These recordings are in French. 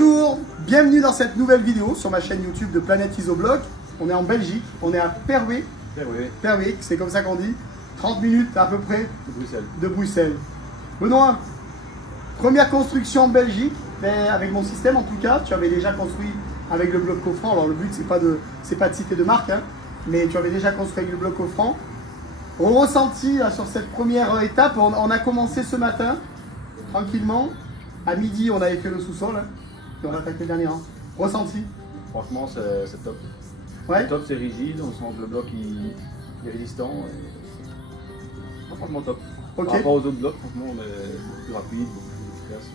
Bonjour, bienvenue dans cette nouvelle vidéo sur ma chaîne YouTube de Planète Isobloc. On est en Belgique, on est à Perwijk, c'est comme ça qu'on dit, 30 minutes à peu près de Bruxelles. Benoît, première construction en Belgique, avec mon système en tout cas. Tu avais déjà construit avec le bloc coffrant. Alors le but c'est pas de citer de marque, hein, mais tu avais déjà construit avec le bloc coffrant. On ressentit là, sur cette première étape, on a commencé ce matin, tranquillement. À midi, on avait fait le sous-sol, hein, et on a attaqué le dernier rang. Ressenti? Franchement, c'est top. Ouais. C'est top, c'est rigide, on sent que le bloc il est résistant. Non, franchement, top. Ok. Par rapport aux autres blocs, franchement, on est beaucoup plus rapide, beaucoup plus efficace.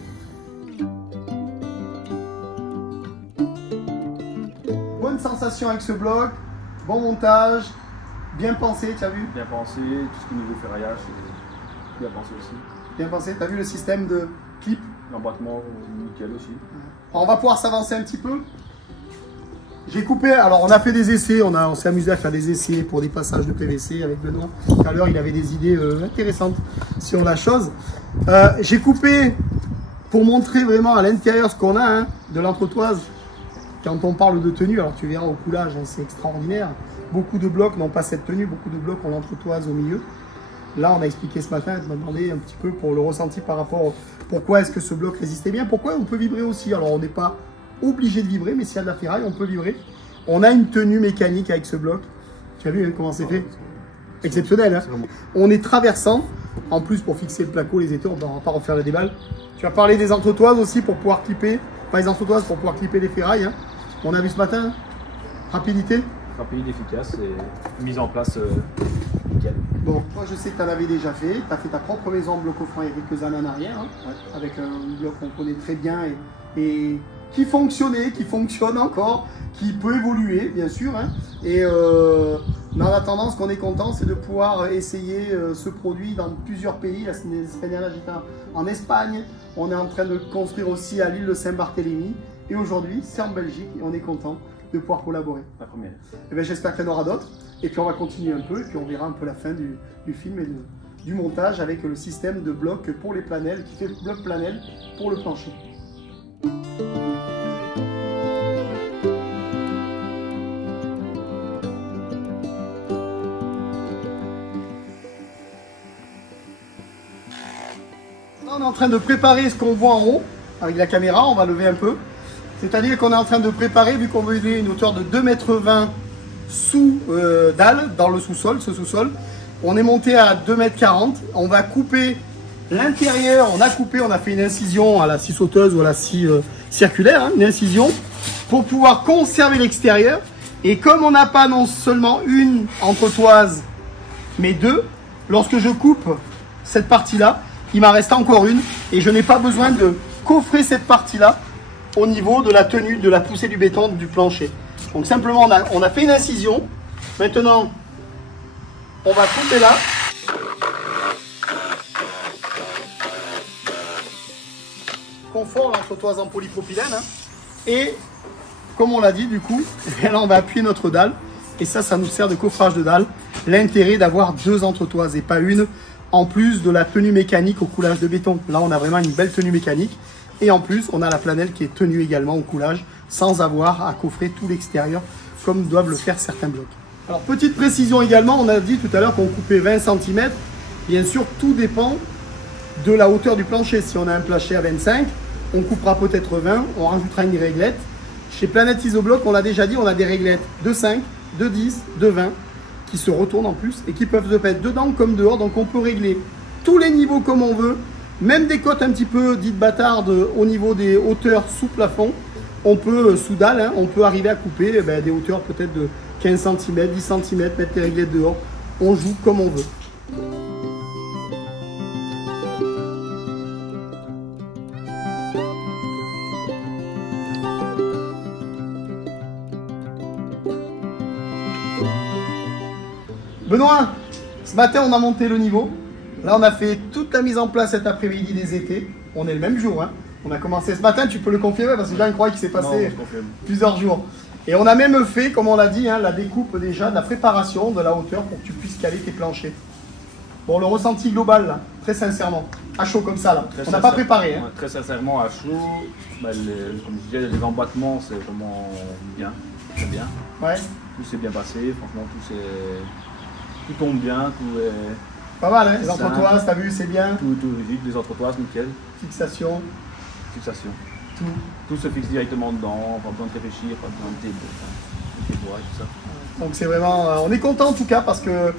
Bonne sensation avec ce bloc, bon montage, bien pensé, tu as vu? Bien pensé, tout ce qui est niveau ferraillage, c'est bien pensé aussi. Bien pensé, tu as vu le système de clip? L'embattement, nickel aussi. Alors, on va pouvoir s'avancer un petit peu. J'ai coupé, alors on a fait des essais, on s'est amusé à faire des essais pour des passages de PVC avec Benoît. Tout à l'heure, il avait des idées intéressantes sur la chose. J'ai coupé pour montrer vraiment à l'intérieur ce qu'on a hein, de l'entretoise. Quand on parle de tenue, alors tu verras au coulage, hein, c'est extraordinaire. Beaucoup de blocs n'ont pas cette tenue, beaucoup de blocs ont l'entretoise au milieu. Là, on a expliqué ce matin, tu m'as demandé un petit peu pour le ressenti par rapport au pourquoi est-ce que ce bloc résistait bien, pourquoi on peut vibrer aussi. Alors, on n'est pas obligé de vibrer, mais s'il y a de la ferraille, on peut vibrer. On a une tenue mécanique avec ce bloc. Tu as vu hein, comment c'est fait? Exceptionnel. Hein, on est traversant. En plus, pour fixer le placo, les étais, on ne va pas refaire la déballe. Tu as parlé des entretoises aussi pour pouvoir clipper, pas les entretoises pour pouvoir clipper les ferrailles. Hein. On a vu ce matin, rapidité. Rapide, efficace et mise en place nickel. Bon, toi je sais que tu en avais déjà fait, tu as fait ta propre maison en bloc coffrant il y a quelques années en arrière, hein, avec un bloc qu'on connaît très bien et qui fonctionnait, qui fonctionne encore, qui peut évoluer bien sûr. Hein, et dans la tendance qu'on est content, c'est de pouvoir essayer ce produit dans plusieurs pays. La semaine dernière j'étais en Espagne, on est en train de construire aussi à l'île de Saint-Barthélemy et aujourd'hui c'est en Belgique et on est content de pouvoir collaborer. La première. Et j'espère qu'il y en aura d'autres. Et puis on va continuer un peu et puis on verra un peu la fin du film et du montage avec le système de bloc pour les planelles qui fait bloc planelle pour le plancher. Là, on est en train de préparer ce qu'on voit en haut avec la caméra. On va lever un peu. C'est-à-dire qu'on est en train de préparer, vu qu'on veut donner une hauteur de 2,20 m sous dalle, dans le sous-sol, ce sous-sol. On est monté à 2,40 m. On va couper l'intérieur. On a fait une incision à la scie sauteuse ou à la scie circulaire, hein, une incision, pour pouvoir conserver l'extérieur. Et comme on n'a pas non seulement une entretoise, mais deux, lorsque je coupe cette partie-là, il m'en reste encore une. Et je n'ai pas besoin de coffrer cette partie-là au niveau de la tenue, de la poussée du béton du plancher. Donc simplement, on a fait une incision. Maintenant, on va couper là. Confort, l'entretoise en polypropylène. Hein. Et comme on l'a dit, du coup, là, on va appuyer notre dalle. Et ça nous sert de coffrage de dalle. L'intérêt d'avoir deux entretoises et pas une, en plus de la tenue mécanique au coulage de béton. Là, on a vraiment une belle tenue mécanique. Et en plus, on a la planelle qui est tenue également au coulage, sans avoir à coffrer tout l'extérieur, comme doivent le faire certains blocs. Alors, petite précision également, on a dit tout à l'heure qu'on coupait 20 cm. Bien sûr, tout dépend de la hauteur du plancher. Si on a un plancher à 25, on coupera peut-être 20, on rajoutera une réglette. Chez Planète Isobloc, on l'a déjà dit, on a des réglettes de 5, de 10, de 20, qui se retournent en plus et qui peuvent se mettre dedans comme dehors. Donc, on peut régler tous les niveaux comme on veut. Même des cotes un petit peu dites bâtardes au niveau des hauteurs sous plafond, on peut, sous dalle, hein, on peut arriver à couper des hauteurs peut-être de 15 cm, 10 cm, mettre les réglettes dehors. On joue comme on veut. Benoît, ce matin on a monté le niveau. Là, on a fait toute la mise en place cet après-midi des étés. On est le même jour. Hein. On a commencé ce matin, tu peux le confirmer parce que là, on croit qu'il s'est passé plusieurs jours. Et on a même fait, comme on l'a dit, hein, la découpe déjà, de la préparation de la hauteur pour que tu puisses caler tes planchers. Bon, le ressenti global, là, très sincèrement. À chaud comme ça là. Très On n'a pas sincère- préparé. Hein. ouais, très sincèrement, à chaud, bah, comme je disais, les embattements, c'est vraiment bien. C'est bien. Ouais. Tout s'est bien passé, franchement, tout tombe bien, tout est Pas mal, hein. Les simple. entretoises, t'as vu, c'est bien. Tout rigide, les entretoises, nickel. Fixation, Fixation. tout. Tout se fixe directement dedans, pas besoin de réfléchir, pas besoin de bois et tout ça. Donc c'est vraiment, on est content en tout cas parce que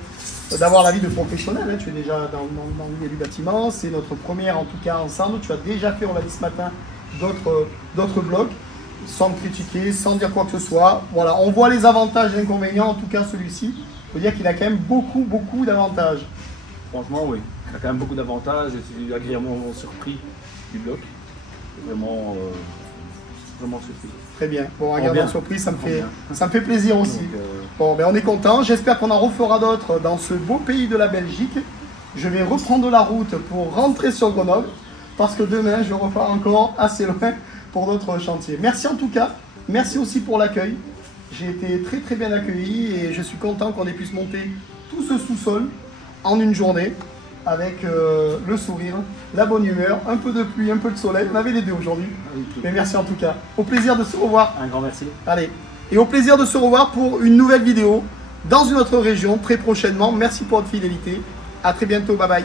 d'avoir l'avis de professionnels, hein. Tu es déjà dans le milieu du bâtiment, c'est notre première en tout cas ensemble, tu as déjà fait, on l'a dit ce matin, d'autres blogs, sans me critiquer, sans dire quoi que ce soit. Voilà, on voit les avantages et inconvénients, en tout cas celui-ci, il faut dire qu'il a quand même beaucoup d'avantages. Franchement, oui, il a quand même beaucoup d'avantages et je suis agréablement surpris du bloc. Vraiment, vraiment surpris. Très bien, bon, bien. regarde, surprise, ça me fait plaisir aussi. Donc, Bon, ben on est content. J'espère qu'on en refera d'autres dans ce beau pays de la Belgique. Je vais reprendre la route pour rentrer sur Grenoble parce que demain, je repars encore assez loin pour d'autres chantiers. Merci en tout cas. Merci aussi pour l'accueil. J'ai été très bien accueilli et je suis content qu'on ait pu se monter tout ce sous-sol en une journée avec le sourire, la bonne humeur, un peu de pluie, un peu de soleil. On avait les deux aujourd'hui. Mais merci en tout cas. Au plaisir de se revoir. un grand merci. Allez, et au plaisir de se revoir pour une nouvelle vidéo dans une autre région très prochainement. Merci pour votre fidélité. À très bientôt. Bye bye.